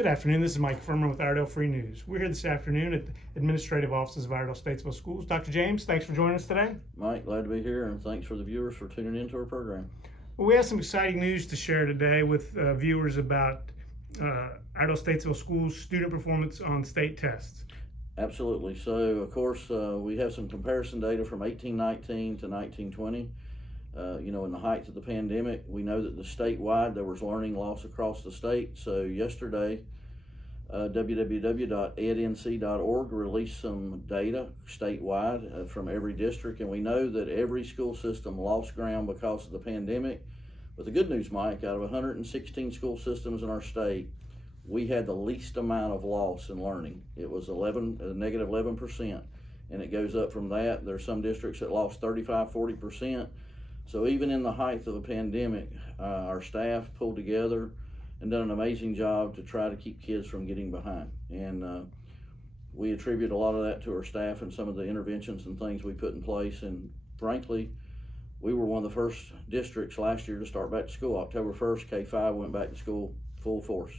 Good afternoon. This is Mike Furman with Iredell Free News. We're here this afternoon at the Administrative Offices of Iredell Statesville Schools. Dr. James, thanks for joining us today. Mike, glad to be here, and thanks for the viewers for tuning into our program. Well, we have some exciting news to share today with viewers about Iredell Statesville Schools' student performance on state tests. Absolutely. So, of course, we have some comparison data from 1819 to 1920. In the height of the pandemic, we know that statewide there was learning loss across the state. So yesterday, www.ednc.org released some data statewide from every district, and we know that every school system lost ground because of the pandemic. But the good news, Mike, out of 116 school systems in our state, we had the least amount of loss in learning. It was negative 11%, and it goes up from that. There's some districts that lost 35, 40%. So even in the height of the pandemic, our staff pulled together and done an amazing job to try to keep kids from getting behind. And we attribute a lot of that to our staff and some of the interventions and things we put in place. And frankly, we were one of the first districts last year to start back to school. October 1st, K-5 went back to school full force.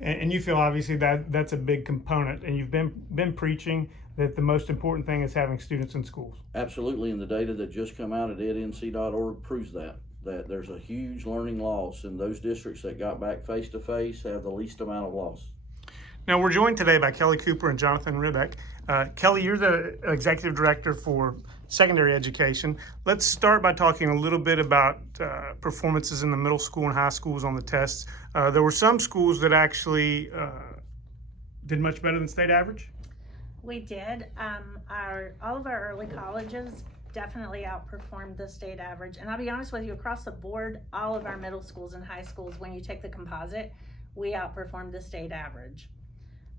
And you feel obviously that's a big component, and you've been preaching that the most important thing is having students in schools. Absolutely, and the data that just come out at ednc.org proves that there's a huge learning loss, and those districts that got back face-to-face have the least amount of loss. Now, we're joined today by Kelly Cooper and Jonathan Ribbeck. Kelly, you're the Executive Director for Secondary Education. Let's start by talking a little bit about performances in the middle school and high schools on the tests. There were some schools that actually did much better than state average. We did. All of our early colleges definitely outperformed the state average. And I'll be honest with you, across the board, all of our middle schools and high schools, when you take the composite, we outperformed the state average.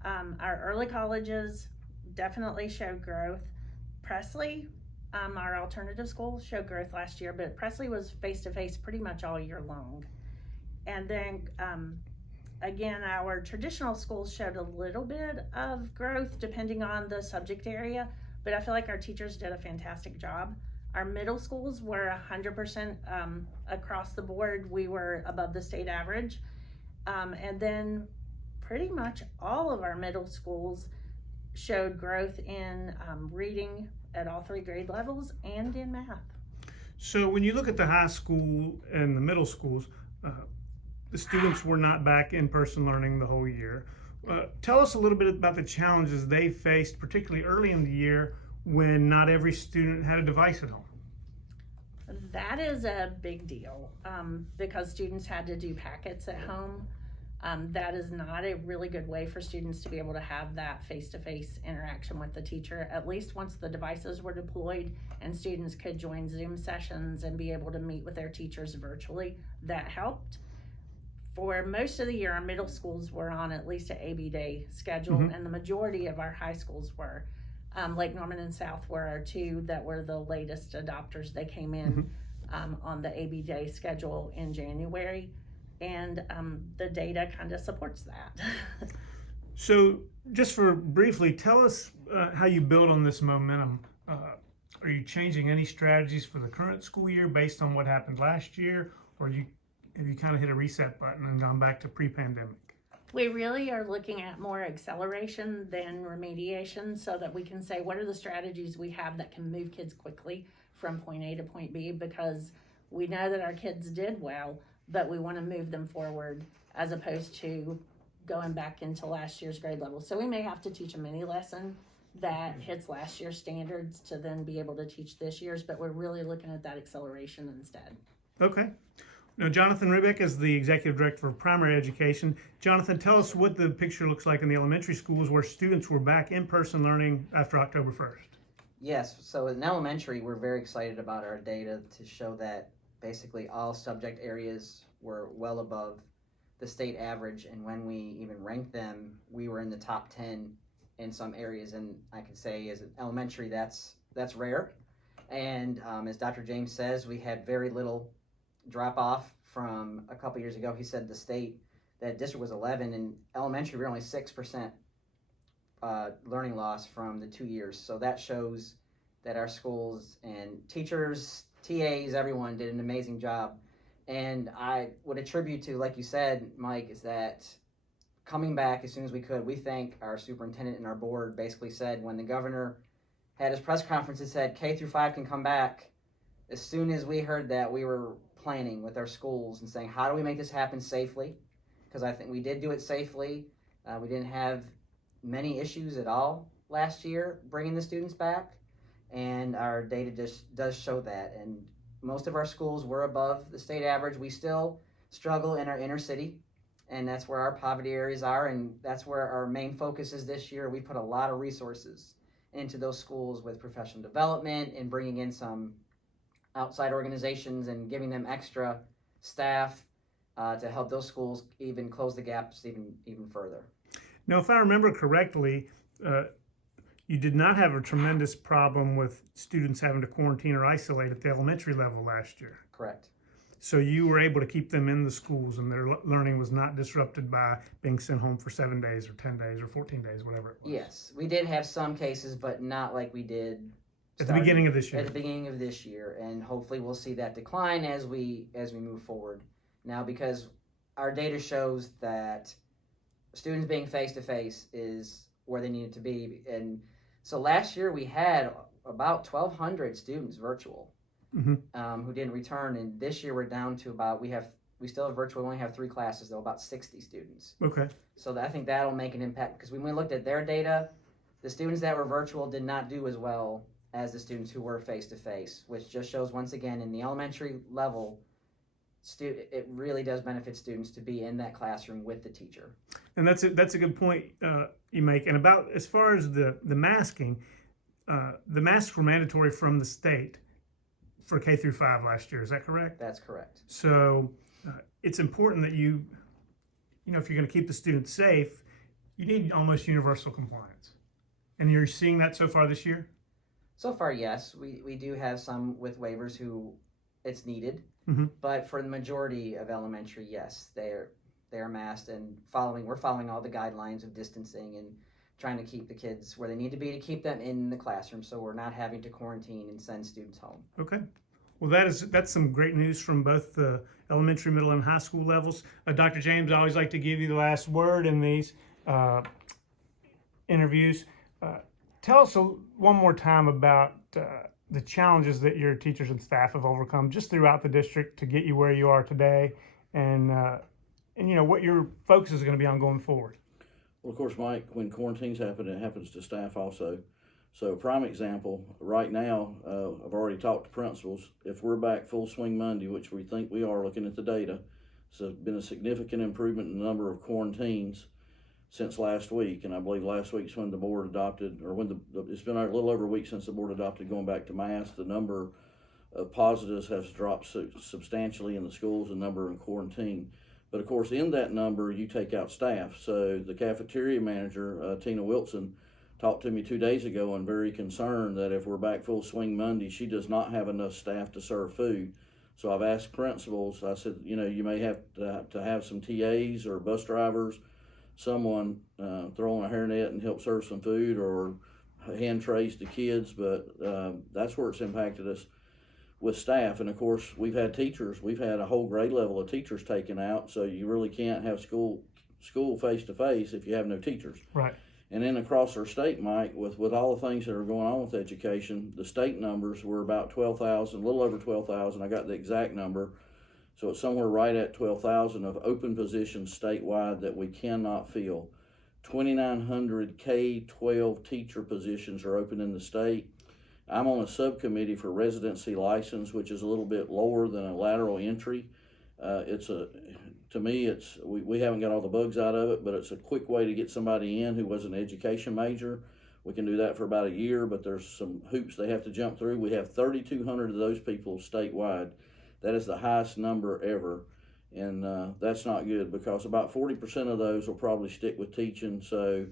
Our early colleges definitely showed growth. Presley, our alternative school, showed growth last year, but Presley was face-to-face pretty much all year long. And then again, our traditional schools showed a little bit of growth depending on the subject area, but I feel like our teachers did a fantastic job. Our middle schools were 100% across the board. We were above the state average. And then pretty much all of our middle schools showed growth in reading at all 3 grade levels and in math. So when you look at the high school and the middle schools, the students were not back in-person learning the whole year. Tell us a little bit about the challenges they faced, particularly early in the year when not every student had a device at home. That is a big deal because students had to do packets at home. That is not a really good way for students to be able to have that face-to-face interaction with the teacher, at least once the devices were deployed and students could join Zoom sessions and be able to meet with their teachers virtually. That helped. For most of the year, our middle schools were on at least an AB day schedule, and the majority of our high schools were. Lake Norman and South were our 2 that were the latest adopters. They came in on the AB day schedule in January, and the data kind of supports that. So just for briefly, tell us how you build on this momentum. Are you changing any strategies for the current school year based on what happened last year, or have you kind of hit a reset button and gone back to pre-pandemic? We really are looking at more acceleration than remediation so that we can say what are the strategies we have that can move kids quickly from point A to point B, because we know that our kids did well, but we want to move them forward as opposed to going back into last year's grade level. So we may have to teach a mini lesson that hits last year's standards to then be able to teach this year's, but we're really looking at that acceleration instead. Okay. Now, Jonathan Ribbeck is the Executive Director for Primary Education. Jonathan, tell us what the picture looks like in the elementary schools where students were back in-person learning after October 1st. Yes, so in elementary, we're very excited about our data to show that basically all subject areas were well above the state average, and when we even ranked them, we were in the top 10 in some areas, and I can say as an elementary, that's rare. And as Dr. James says, we had very little drop off from a couple years ago. He said that district was 11, and elementary we're only 6% learning loss from the 2 years. So that shows that our schools and teachers, TAs, everyone did an amazing job. And I would attribute to, like you said, Mike, is that coming back as soon as we could. We thank our superintendent and our board basically said when the governor had his press conference and said K-5 can come back, as soon as we heard that, we were planning with our schools and saying, how do we make this happen safely? Because I think we did do it safely. We didn't have many issues at all last year bringing the students back, and our data just does show that. And most of our schools were above the state average. We still struggle in our inner city, and that's where our poverty areas are, and that's where our main focus is this year. We put a lot of resources into those schools with professional development and bringing in some outside organizations and giving them extra staff to help those schools even close the gaps even further. Now, if I remember correctly, you did not have a tremendous problem with students having to quarantine or isolate at the elementary level last year. Correct. So you were able to keep them in the schools and their learning was not disrupted by being sent home for 7 days or 10 days or 14 days, whatever it was. Yes, we did have some cases, but not like we did At the beginning of this year. At the beginning of this year, and hopefully we'll see that decline as we move forward. Now, because our data shows that students being face-to-face is where they need to be. And so last year we had about 1,200 students virtual who didn't return. And this year we're down to about, we still have virtual, we only have 3 classes though, about 60 students. Okay. So I think that'll make an impact, because when we looked at their data, the students that were virtual did not do as well as the students who were face-to-face, which just shows once again in the elementary level, it really does benefit students to be in that classroom with the teacher. And that's a good point you make. And about as far as the masking, the masks were mandatory from the state for K-5 last year. Is that correct? That's correct. So it's important that you know, if you're going to keep the students safe, you need almost universal compliance. And you're seeing that so far this year? So far, yes. We do have some with waivers who it's needed. But for the majority of elementary, yes, they're masked and we're following all the guidelines of distancing and trying to keep the kids where they need to be to keep them in the classroom, so we're not having to quarantine and send students home. Okay. Well, that's some great news from both the elementary, middle, and high school levels. Dr. James, I always like to give you the last word in these interviews. Tell us one more time about the challenges that your teachers and staff have overcome just throughout the district to get you where you are today, and you know what your focus is going to be on going forward. Well, of course, Mike, when quarantines happen, it happens to staff also. So, prime example, right now, I've already talked to principals. If we're back full swing Monday, which we think we are looking at the data, so it's been a significant improvement in the number of quarantines since last week, and I believe last week's when the board adopted, or when it's been a little over a week since the board adopted going back to mask. The number of positives has dropped substantially in the schools, the number in quarantine. But of course, in that number, you take out staff. So the cafeteria manager, Tina Wilson, talked to me 2 days ago and very concerned that if we're back full swing Monday, she does not have enough staff to serve food. So I've asked principals, I said, you know, you may have to have some TAs or bus drivers, someone throw on a hairnet and help serve some food, or hand trays to kids, but that's where it's impacted us with staff. And of course, we've had a whole grade level of teachers taken out, so you really can't have school face-to-face if you have no teachers. Right. And then across our state, Mike, with all the things that are going on with education, the state numbers were about 12,000, a little over 12,000. I got the exact number. So it's somewhere right at 12,000 of open positions statewide that we cannot fill. 2,900 K-12 teacher positions are open in the state. I'm on a subcommittee for residency license, which is a little bit lower than a lateral entry. To me, we haven't got all the bugs out of it, but it's a quick way to get somebody in who was an education major. We can do that for about a year, but there's some hoops they have to jump through. We have 3,200 of those people statewide. That is the highest number ever, and that's not good, because about 40% of those will probably stick with teaching. So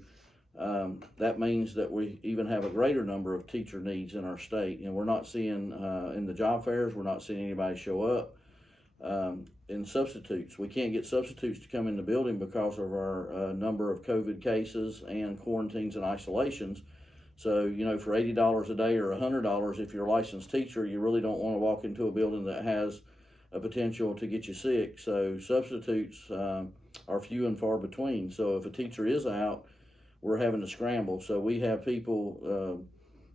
that means that we even have a greater number of teacher needs in our state, and we're not seeing in the job fairs, we're not seeing anybody show up. In substitutes, we can't get substitutes to come in the building because of our number of COVID cases and quarantines and isolations. So, you know, for $80 a day or $100, if you're a licensed teacher, you really don't want to walk into a building that has a potential to get you sick. So substitutes are few and far between. So if a teacher is out, we're having to scramble. So we have people,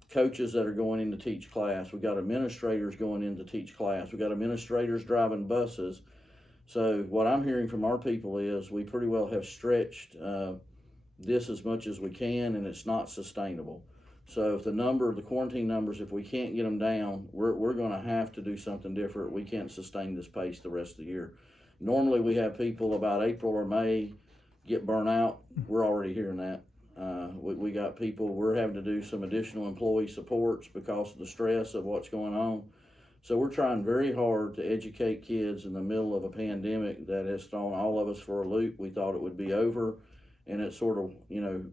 coaches that are going in to teach class. We got administrators going in to teach class. We got administrators driving buses. So what I'm hearing from our people is we pretty well have stretched this as much as we can, and it's not sustainable. So if the quarantine numbers, if we can't get them down, we're going to have to do something different. We can't sustain this pace the rest of the year. Normally we have people about April or May get burnt out. We're already hearing that. We got people, we're having to do some additional employee supports because of the stress of what's going on. So we're trying very hard to educate kids in the middle of a pandemic that has thrown all of us for a loop. We thought it would be over, and it's sort of,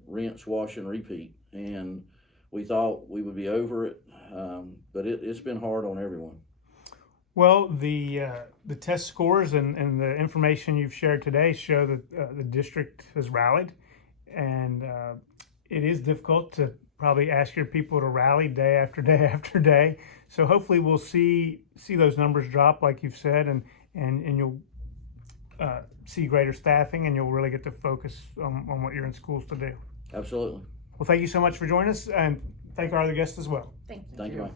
rinse, wash, and repeat. And we thought we would be over it, but it's been hard on everyone. Well, the test scores and the information you've shared today show that the district has rallied, and it is difficult to probably ask your people to rally day after day after day. So hopefully we'll see those numbers drop, like you've said, and you'll see greater staffing, and you'll really get to focus on what you're in schools to do. Absolutely. Well, thank you so much for joining us, and thank our other guests as well. Thank you. Thank you, Mike.